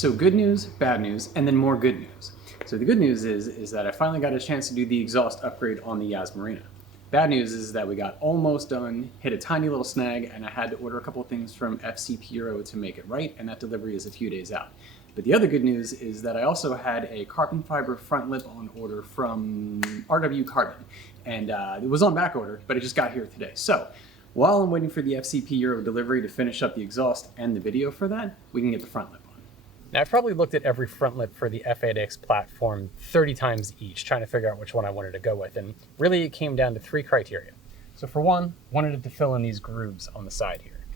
So good news, bad news, and then more good news. So the good news is that I finally got a chance to do the exhaust upgrade on the Yas Marina. Bad news is that we got almost done, hit a tiny little snag, and I had to order a couple things from FCPuro to make it right, and that delivery is a few days out. But the other good news is that I also had a carbon fiber front lip on order from RW Carbon, and it was on back order, but it just got here today. So while I'm waiting for the FCPuro delivery to finish up the exhaust and the video for that, we can get the front lip on. Now, I've probably looked at every front lip for the F80X platform 30 times each, trying to figure out which one I wanted to go with. And really, it came down to 3 criteria. So for one, wanted it to fill in these grooves on the side here.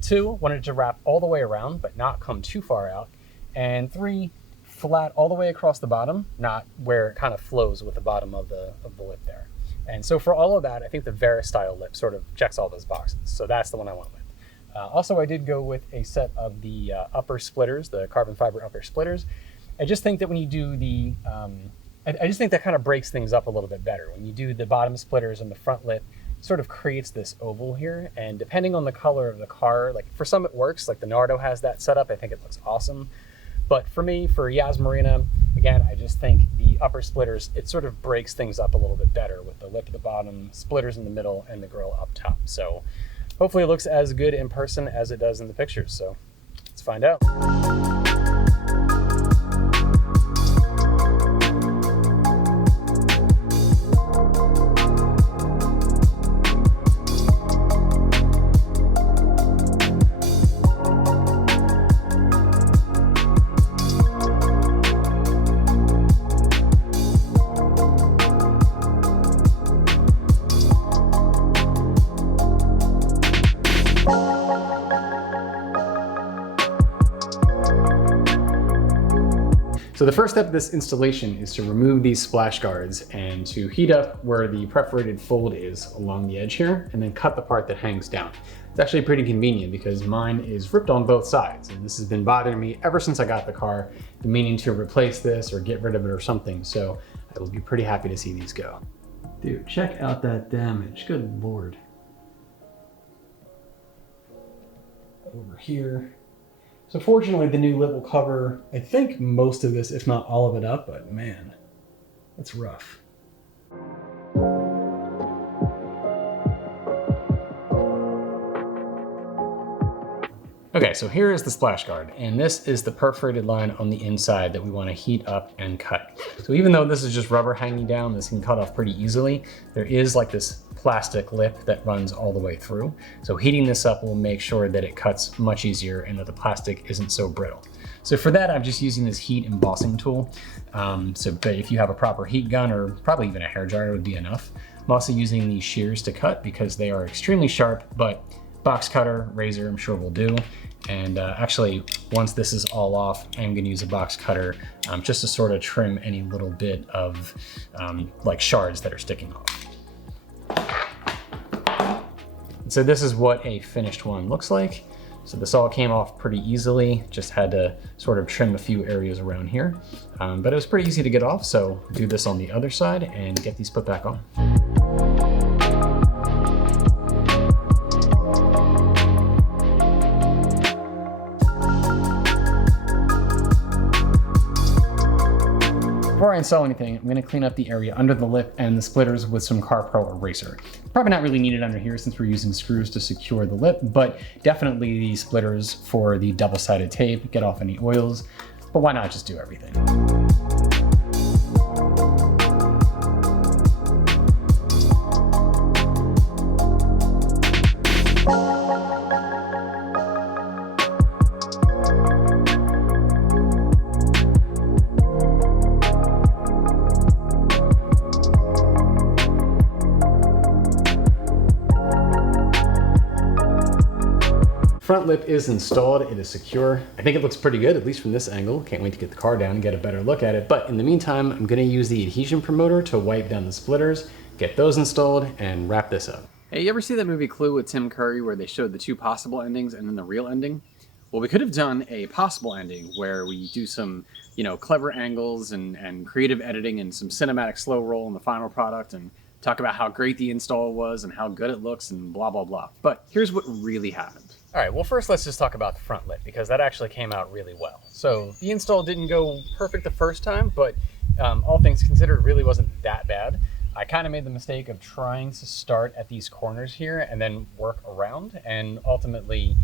2, wanted it to wrap all the way around, but not come too far out. And 3, flat all the way across the bottom, not where it kind of flows with the bottom of the lip there. And so for all of that, I think the Varis Style lip sort of checks all those boxes. So that's the one I went with. Also, I did go with a set of the upper splitters, the carbon fiber upper splitters. I just think that when you do the, I just think that kind of breaks things up a little bit better. When you do the bottom splitters and the front lip, it sort of creates this oval here. And depending on the color of the car, like for some it works, like the Nardo has that setup. I think it looks awesome. But for me, for Yas Marina, again, I just think the upper splitters, it sort of breaks things up a little bit better with the lip at the bottom, splitters in the middle, and the grill up top. So hopefully it looks as good in person as it does in the pictures. So let's find out. So the first step of this installation is to remove these splash guards and to heat up where the perforated fold is along the edge here, and then cut the part that hangs down. It's actually pretty convenient because mine is ripped on both sides, and this has been bothering me ever since I got the car, meaning to replace this or get rid of it or something. So I will be pretty happy to see these go. Dude, check out that damage, good Lord. Over here. So fortunately, the new lip will cover, I think, most of this, if not all of it up, but man, that's rough. Okay, so here is the splash guard, and this is the perforated line on the inside that we want to heat up and cut. So even though this is just rubber hanging down, this can cut off pretty easily. There is like this plastic lip that runs all the way through. So heating this up will make sure that it cuts much easier and that the plastic isn't so brittle. So for that, I'm just using this heat embossing tool. But if you have a proper heat gun or probably even a hairdryer would be enough. I'm also using these shears to cut because they are extremely sharp, but box cutter, razor, I'm sure will do. And actually, once this is all off, I'm gonna use a box cutter just to sort of trim any little bit of like shards that are sticking off. So this is what a finished one looks like. So this all came off pretty easily, just had to sort of trim a few areas around here. But it was pretty easy to get off, so do this on the other side and get these put back on. Before I install anything, I'm gonna clean up the area under the lip and the splitters with some Car Pro eraser. Probably not really needed under here since we're using screws to secure the lip, but definitely the splitters for the double-sided tape, get off any oils, but why not just do everything? Front lip is installed, it is secure. I think it looks pretty good, at least from this angle. Can't wait to get the car down and get a better look at it. But in the meantime, I'm gonna use the adhesion promoter to wipe down the splitters, get those installed, and wrap this up. Hey, you ever see that movie Clue with Tim Curry where they showed the 2 possible endings and then the real ending? Well, we could have done a possible ending where we do some, clever angles and creative editing and some cinematic slow roll in the final product and talk about how great the install was and how good it looks and blah, blah, blah. But here's what really happened. All right, well first let's just talk about the front lip because that actually came out really well. So the install didn't go perfect the first time, but all things considered, it really wasn't that bad. I kind of made the mistake of trying to start at these corners here and then work around, and ultimately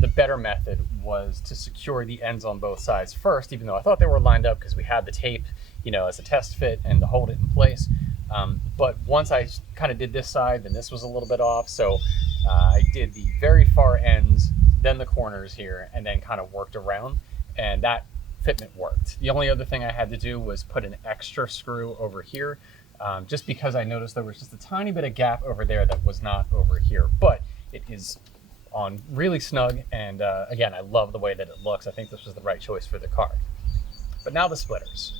the better method was to secure the ends on both sides first, even though I thought they were lined up because we had the tape, you know, as a test fit and to hold it in place. But once I kind of did this side, then this was a little bit off. So I did the very far ends, then the corners here, and then kind of worked around, and that fitment worked. The only other thing I had to do was put an extra screw over here, just because I noticed there was just a tiny bit of gap over there that was not over here, but it is on really snug. And again, I love the way that it looks. I think this was the right choice for the car. But now the splitters.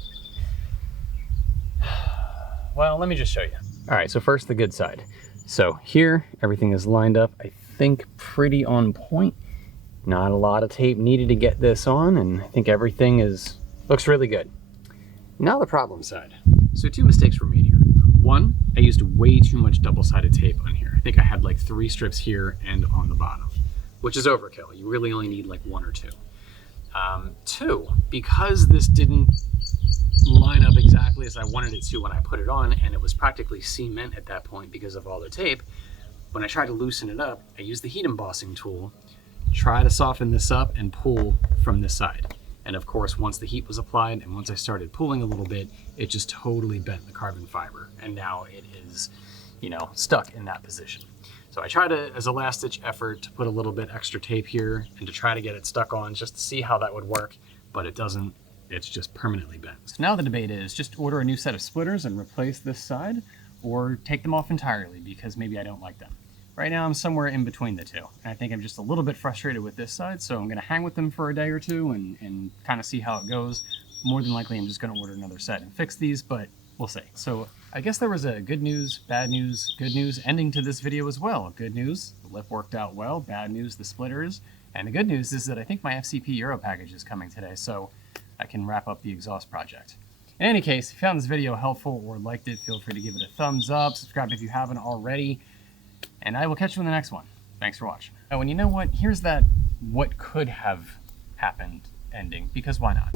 Well, let me just show you. All right, so first the good side. So here, everything is lined up, I think pretty on point. Not a lot of tape needed to get this on, and I think everything looks really good. Now the problem side. So two mistakes were made here. One, I used way too much double-sided tape on here. I think I had like 3 strips here and on the bottom, which is overkill. You really only need like 1 or 2. 2, because this didn't line up exactly as I wanted it to when I put it on, and it was practically cement at that point because of all the tape, when I tried to loosen it up, I used the heat embossing tool, try to soften this up and pull from this side. And of course, once the heat was applied and once I started pulling a little bit, it just totally bent the carbon fiber. And now it is, you know, stuck in that position. So I tried to, as a last ditch effort, to put a little bit extra tape here and to try to get it stuck on just to see how that would work, but it doesn't. It's just permanently bent. So now the debate is just order a new set of splitters and replace this side, or take them off entirely because maybe I don't like them. Right now I'm somewhere in between the two. And I think I'm just a little bit frustrated with this side, so I'm gonna hang with them for a day or two and kind of see how it goes. More than likely I'm just gonna order another set and fix these, but we'll see. So I guess there was a good news, bad news, good news ending to this video as well. Good news, the lip worked out well. Bad news, the splitters. And the good news is that I think my FCP Euro package is coming today, so I can wrap up the exhaust project. In any case, if you found this video helpful or liked it, feel free to give it a thumbs up, subscribe if you haven't already, and I will catch you in the next one. Thanks for watching. Oh, and you know what? Here's that what could have happened ending, because why not?